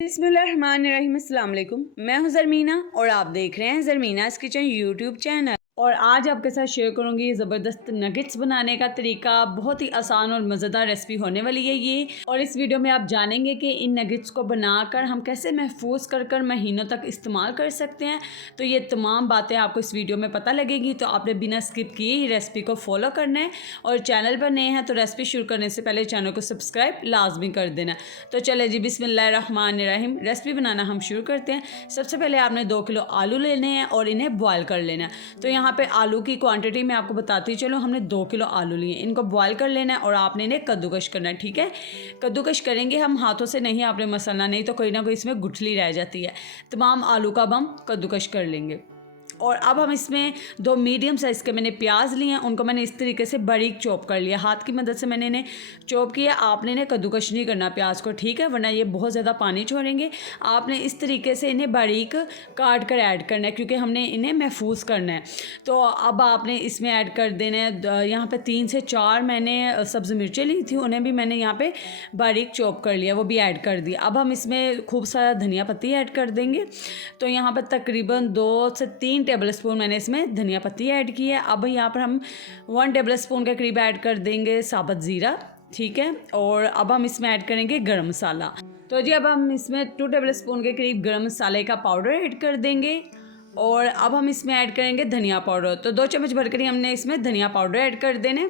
बिस्मिल्लाहिर्रहमानिर्रहीम, अस्सलाम वालेकुम। मैं हूं ज़रमीना और आप देख रहे हैं ज़रमीनास किचन यूट्यूब चैनल। और आज आपके साथ शेयर करूंगी ज़बरदस्त नगेट्स बनाने का तरीका। बहुत ही आसान और मज़ेदार रेसिपी होने वाली है ये। और इस वीडियो में आप जानेंगे कि इन नगेट्स को बनाकर हम कैसे महफूज कर महीनों तक इस्तेमाल कर सकते हैं। तो ये तमाम बातें आपको इस वीडियो में पता लगेगी। तो आपने बिना स्किप किए ही रेसिपी को फॉलो करना है। और चैनल पर नए हैं तो रेसिपी शुरू करने से पहले चैनल को सब्सक्राइब लाजमी कर देना। तो चले जी, बिस्मिल्लाहिर्रहमानिर्रहीम, रेसिपी बनाना हम शुरू करते हैं। सबसे पहले आपने 2 किलो आलू लेने हैं और इन्हें बॉयल कर लेना है। तो यहाँ पे आलू की क्वांटिटी मैं आपको बताती चलो, हमने 2 किलो आलू लिए। इनको बॉयल कर लेना है और आपने इन्हें कद्दूकश करना है। ठीक है, कद्दूकश करेंगे हम हाथों से नहीं, आपने मसलना नहीं तो कोई ना कोई इसमें गुठली रह जाती है। तमाम आलू का हम कद्दूकश कर लेंगे। और अब हम इसमें 2 मीडियम साइज़ के मैंने प्याज लिए हैं, उनको मैंने इस तरीके से बारीक चॉप कर लिया। हाथ की मदद से मैंने इन्हें चॉप किया। आपने इन्हें कद्दूकश नहीं करना प्याज को, ठीक है, वरना ये बहुत ज़्यादा पानी छोड़ेंगे। आपने इस तरीके से इन्हें बारीक काट कर ऐड करना है क्योंकि हमने इन्हें महफूज करना है। तो अब आपने इसमें ऐड कर देना है, यहाँ पर 3 से 4 मैंने सब्ज़ मिर्चें ली थी, उन्हें भी मैंने यहाँ पर बारीक चॉप कर लिया, वो भी ऐड कर दिया। अब हम इसमें खूब सारा धनिया पत्ती ऐड कर देंगे। तो यहाँ पर तकरीबन 2 से 3 टेबल स्पून मैंने इसमें धनिया पत्ती ऐड की है। अब यहाँ पर हम 1 टेबल स्पून के करीब ऐड कर देंगे साबुत ज़ीरा, ठीक है। और अब हम इसमें ऐड करेंगे गरम मसाला। तो जी अब हम इसमें 2 टेबल स्पून के करीब गरम मसाले का पाउडर ऐड कर देंगे। और अब हम इसमें ऐड करेंगे धनिया पाउडर। तो 2 चम्मच भरकर ही हमने इसमें धनिया पाउडर ऐड कर देने,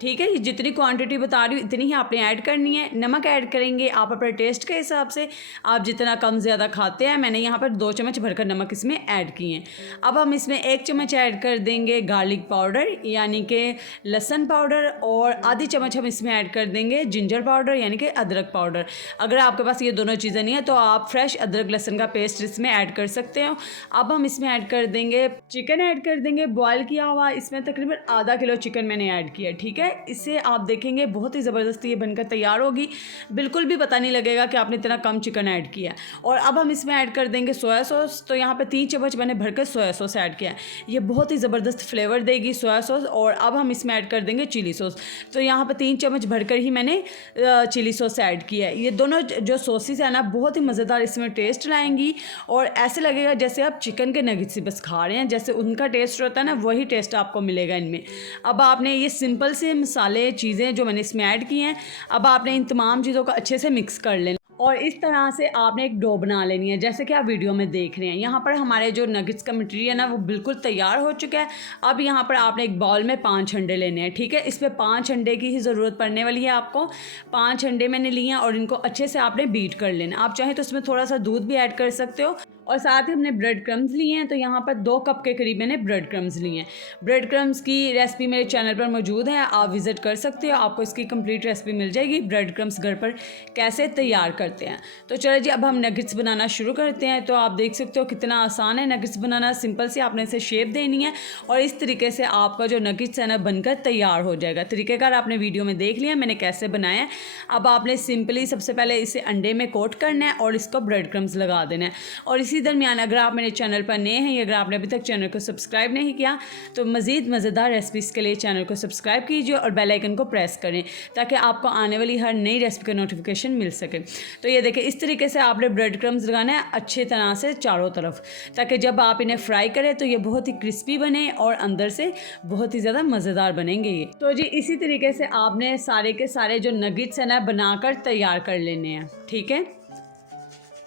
ठीक है। ये जितनी क्वांटिटी बता रही हूँ इतनी ही आपने ऐड करनी है। नमक ऐड करेंगे आप अपने टेस्ट के हिसाब से, आप जितना कम ज़्यादा खाते हैं। मैंने यहाँ पर 2 चम्मच भरकर नमक इसमें ऐड किए हैं। अब हम इसमें 1 चम्मच ऐड कर देंगे गार्लिक पाउडर यानी कि लहसुन पाउडर, और आधी चम्मच हम इसमें ऐड कर देंगे जिंजर पाउडर यानी कि अदरक पाउडर। अगर आपके पास ये दोनों चीज़ें नहीं है तो आप फ्रेश अदरक लहसुन का पेस्ट इसमें ऐड कर सकते हो। अब हम इसमें ऐड कर देंगे चिकन, ऐड कर देंगे बॉयल किया हुआ। इसमें तकरीबन आधा किलो चिकन मैंने ऐड किया, ठीक है। इससे आप देखेंगे बहुत ही ज़बरदस्त ये बनकर तैयार होगी, बिल्कुल भी पता नहीं लगेगा कि आपने इतना कम चिकन ऐड किया। और अब हम इसमें ऐड कर देंगे सोया सॉस। तो यहाँ पे 3 चम्मच मैंने भरकर सोया सॉस ऐड किया है, ये बहुत ही ज़बरदस्त फ्लेवर देगी सोया सॉस। और अब हम इसमें ऐड कर देंगे चिली सॉस। तो यहाँ पर 3 चम्मच भरकर ही मैंने चिली सॉस ऐड किया है। ये दोनों जो सॉसेस है ना बहुत ही मज़ेदार इसमें टेस्ट लाएंगी और ऐसे लगेगा जैसे आप चिकन के नगेट्स बस खा रहे हैं, जैसे उनका टेस्ट होता है ना वही टेस्ट आपको मिलेगा इनमें। अब आपने ये सिंपल से मसाले चीज़ें जो मैंने इसमें ऐड की हैं, अब आपने इन तमाम चीज़ों को अच्छे से मिक्स कर लेना। और इस तरह से आपने एक डो बना लेनी है जैसे कि आप वीडियो में देख रहे हैं। यहाँ पर हमारे जो नगेट्स का मटेरियल है ना वो बिल्कुल तैयार हो चुका है। अब यहाँ पर आपने एक बाउल में 5 अंडे लेने हैं, ठीक है। इसमें 5 अंडे की ही ज़रूरत पड़ने वाली है आपको। 5 अंडे मैंने लिए हैं और इनको अच्छे से आपने बीट कर लेना। आप चाहें तो इसमें थोड़ा सा दूध भी ऐड कर सकते हो। और साथ ही हमने ब्रेड क्रम्स लिए हैं। तो यहाँ पर 2 कप के करीब मैंने ब्रेड क्रम्स लिए हैं। ब्रेड क्रम्स की रेसिपी मेरे चैनल पर मौजूद है, आप विज़िट कर सकते हो, आपको इसकी कंप्लीट रेसिपी मिल जाएगी ब्रेड क्रम्स घर पर कैसे तैयार करते हैं। तो चलो जी अब हम नगेट्स बनाना शुरू करते हैं। तो आप देख सकते हो कितना आसान है नगेट्स बनाना, सिंपल से आपने इसे शेप देनी है और इस तरीके से आपका जो नगेट्स है ना बनकर तैयार हो जाएगा। तरीक़ेकार आपने वीडियो में देख लिया मैंने कैसे बनाया है। अब आपने सिंपली सबसे पहले इसे अंडे में कोट करना है और इसको ब्रेड क्रम्स लगा देना है। और इसी दरमियान अगर आप मेरे चैनल पर नए हैं या अगर आपने अभी तक चैनल को सब्सक्राइब नहीं किया तो मज़ीद मज़ेदार रेसिपीज़ के लिए चैनल को सब्सक्राइब कीजिए और बेल आइकन को प्रेस करें ताकि आपको आने वाली हर नई रेसिपी का नोटिफिकेशन मिल सके। तो ये देखिए इस तरीके से आपने ब्रेड क्रम्स लगाना है अच्छे तरह से चारों तरफ, ताकि जब आप इन्हें फ्राई करें तो ये बहुत ही क्रिस्पी बने और अंदर से बहुत ही ज़्यादा मज़ेदार बनेंगे ये। तो जी इसी तरीके से आपने सारे के सारे जो नगेट्स हैं ना बनाकर तैयार कर लेने हैं, ठीक है।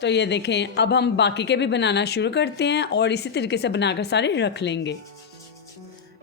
तो ये देखें अब हम बाकी के भी बनाना शुरू करते हैं और इसी तरीके से बनाकर सारे रख लेंगे।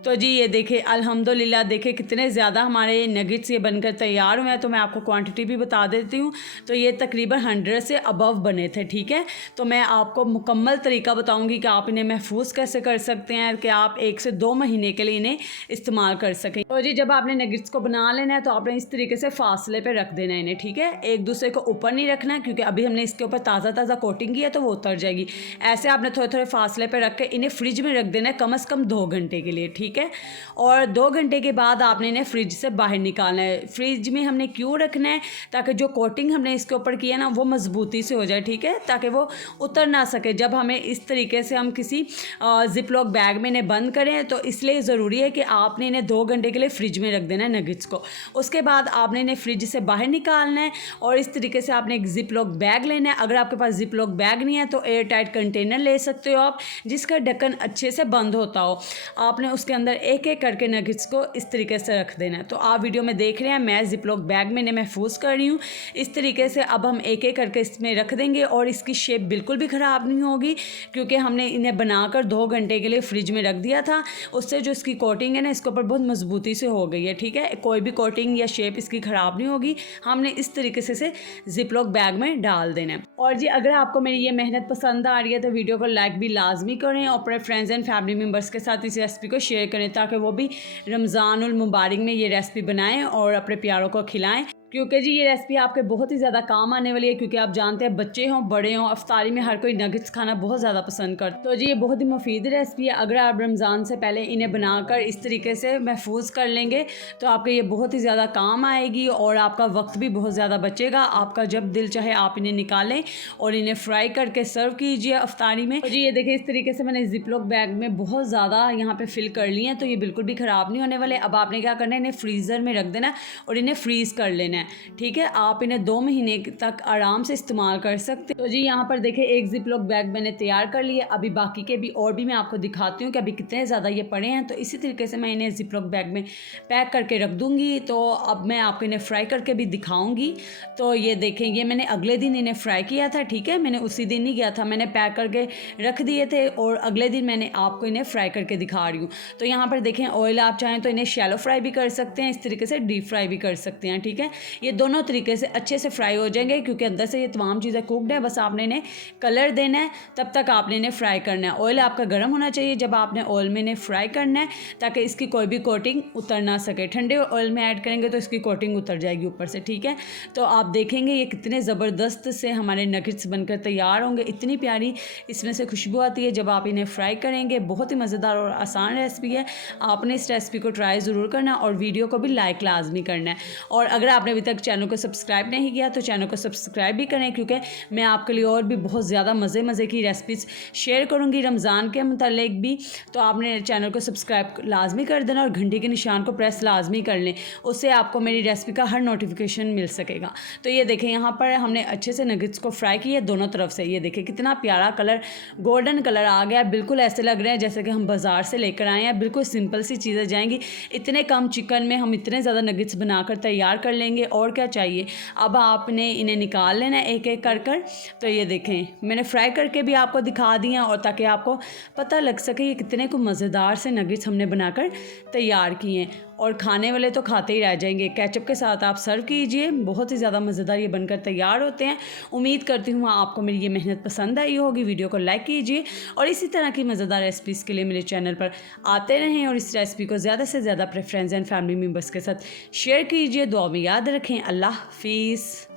तो जी ये देखें अल्हम्दुलिल्लाह देखें कितने ज़्यादा हमारे नगेट्स ये बनकर तैयार हुए हैं। तो मैं आपको क्वांटिटी भी बता देती हूँ। तो ये तकरीबन 100 से अबव बने थे, ठीक है। तो मैं आपको मुकम्मल तरीका बताऊँगी कि आप इन्हें महफूज कैसे कर सकते हैं कि आप 1 से 2 महीने के लिए इन्हें इस्तेमाल कर सकें। तो जी जब आपने नगेट्स को बना लेना है तो आपने इस तरीके से फासले पर रख देना है इन्हें, ठीक है। एक दूसरे को ऊपर नहीं रखना है क्योंकि अभी हमने इसके ऊपर ताज़ा कोटिंग की है तो वो उतर जाएगी। ऐसे आपने थोड़े थोड़े फासले पर रख के इन्हें फ्रिज में रख देना है कम से कम 2 घंटे के लिए, ठीक ठीक है। और 2 घंटे के बाद आपने इन्हें फ्रिज से बाहर निकालना है। फ्रिज में हमने क्यों रखना है, ताकि जो कोटिंग हमने इसके ऊपर किया ना वो मजबूती से हो जाए, ठीक है, ताकि वो उतर ना सके। जब हमें इस तरीके से हम किसी जिप लॉक बैग में इन्हें बंद करें तो इसलिए ज़रूरी है कि आपने इन्हें 2 घंटे के लिए फ्रिज में रख देना है नगेट्स को। उसके बाद आपने इन्हें फ्रिज से बाहर निकालना है और इस तरीके से आपने एक जिप लॉक बैग लेना है। अगर आपके पास जिप लॉक बैग नहीं है तो एयर टाइट कंटेनर ले सकते हो आप, जिसका ढक्कन अच्छे से बंद होता हो। आपने उसके अंदर एक एक करके नगेट्स को इस तरीके से रख देना है। तो आप वीडियो में देख रहे हैं मैं जिप लॉक बैग में इन्हें महफूज कर रही हूँ। इस तरीके से अब हम एक एक करके इसमें रख देंगे और इसकी शेप बिल्कुल भी ख़राब नहीं होगी, क्योंकि हमने इन्हें बनाकर 2 घंटे के लिए फ्रिज में रख दिया था। उससे जो इसकी कोटिंग है ना इसके ऊपर बहुत मजबूती से हो गई है, ठीक है। कोई भी कोटिंग या शेप इसकी ख़राब नहीं होगी। हमने इस तरीके से जिप लॉक बैग में डाल देना है। और जी अगर आपको मेरी ये मेहनत पसंद आ रही है तो वीडियो को लाइक भी लाजमी करें और अपने फ्रेंड्स एंड फैमिली मेम्बर्स के साथ इस रेसिपी को शेयर करें, ताकि वो भी रमज़ानुल मुबारक में ये रेसिपी बनाएं और अपने प्यारों को खिलाएं, क्योंकि जी ये रेसिपी आपके बहुत ही ज़्यादा काम आने वाली है। क्योंकि आप जानते हैं बच्चे हों बड़े हों, अफ्तारी में हर कोई नगेट्स खाना बहुत ज़्यादा पसंद करता है। तो जी ये बहुत ही मुफीद रेसिपी है। अगर आप रमज़ान से पहले इन्हें बनाकर इस तरीके से महफूज कर लेंगे तो आपके ये बहुत ही ज़्यादा काम आएगी और आपका वक्त भी बहुत ज़्यादा बचेगा। आपका जब दिल चाहे आप इन्हें निकालें और इन्हें फ्राई करके सर्व कीजिए अफ्तारी में। तो जी ये देखिए इस तरीके से मैंने जिप लॉक बैग में बहुत ज़्यादा यहाँ पे फिल कर लिए हैं, तो ये बिल्कुल भी ख़राब नहीं होने वाले। अब आपने क्या करना है, इन्हें फ्रीज़र में रख देना और इन्हें फ्रीज़ कर लेना है, ठीक है। आप इन्हें 2 महीने तक आराम से इस्तेमाल कर सकते हैं। तो जी यहाँ पर देखिए एक जिप लॉक बैग मैंने तैयार कर लिया। अभी बाकी के भी और भी मैं आपको दिखाती हूँ कि अभी कितने ज़्यादा ये पड़े हैं। तो इसी तरीके से मैं इन्हें जिप लॉक बैग में पैक करके रख दूँगी। तो अब मैं आपको इन्हें फ्राई करके भी दिखाऊँगी। तो ये देखें ये मैंने अगले दिन इन्हें फ्राई किया था, ठीक है। मैंने उसी दिन ही किया था, मैंने पैक करके रख दिए थे और अगले दिन मैंने आपको इन्हें फ्राई करके दिखा रही हूँ। तो यहाँ पर देखें ऑयल आप चाहें तो इन्हें शैलो फ्राई भी कर सकते हैं, इस तरीके से डीप फ्राई भी कर सकते हैं, ठीक है। ये दोनों तरीके से अच्छे से फ्राई हो जाएंगे, क्योंकि अंदर से ये तमाम चीज़ें कुकड है। बस आपने इन्हें कलर देना है, तब तक आपने इन्हें फ्राई करना है। ऑयल आपका गर्म होना चाहिए जब आपने ऑयल में इन्हें फ्राई करना है, ताकि इसकी कोई भी कोटिंग उतर ना सके। ठंडे ऑयल में ऐड करेंगे तो इसकी कोटिंग उतर जाएगी ऊपर से, ठीक है। तो आप देखेंगे ये कितने ज़बरदस्त से हमारे नगेट्स बनकर तैयार होंगे। इतनी प्यारी इसमें से खुशबू आती है जब आप इन्हें फ्राई करेंगे। बहुत ही मज़ेदार और आसान रेसिपी है। आपने इस रेसिपी को ट्राई ज़रूर करना और वीडियो को भी लाइक लाजमी करना है। और अगर आपने अभी तक चैनल को सब्सक्राइब नहीं किया तो चैनल को सब्सक्राइब भी करें, क्योंकि मैं आपके लिए और भी बहुत ज़्यादा मज़े की रेसिपीज़ शेयर करूँगी रमज़ान के मतलब भी। तो आपने चैनल को सब्सक्राइब लाजमी कर देना और घंटे के निशान को प्रेस लाजमी कर लें, उससे आपको मेरी रेसिपी का हर नोटिफिकेशन मिल सकेगा। तो ये देखें यहाँ पर हमने अच्छे से नगेट्स को फ्राई किया दोनों तरफ से। ये देखें कितना प्यारा कलर, गोल्डन कलर आ गया। बिल्कुल ऐसे लग रहे हैं जैसे कि हम बाज़ार से लेकर आए हैं। बिल्कुल सिंपल सी चीज़ें जाएंगी। इतने कम चिकन में हम इतने ज़्यादा नगेट्स बनाकर तैयार कर लेंगे, और क्या चाहिए। अब आपने इन्हें निकाल लेना एक एक कर कर। तो ये देखें मैंने फ्राई करके भी आपको दिखा दिया, और ताकि आपको पता लग सके ये कितने को मज़ेदार से नगेट्स हमने बनाकर तैयार किए हैं। और खाने वाले तो खाते ही रह जाएंगे। केचप के साथ आप सर्व कीजिए, बहुत ही ज़्यादा मज़ेदार ये बनकर तैयार होते हैं। उम्मीद करती हूँ आपको मेरी ये मेहनत पसंद आई होगी। वीडियो को लाइक कीजिए और इसी तरह की मज़ेदार रेसिपीज़ के लिए मेरे चैनल पर आते रहें और इस रेसिपी को ज़्यादा से ज़्यादा अपने फ्रेंड्स एंड फैमिली मेम्बर्स के साथ शेयर कीजिए। दुआ में याद रखें। अल्लाह हाफिज़।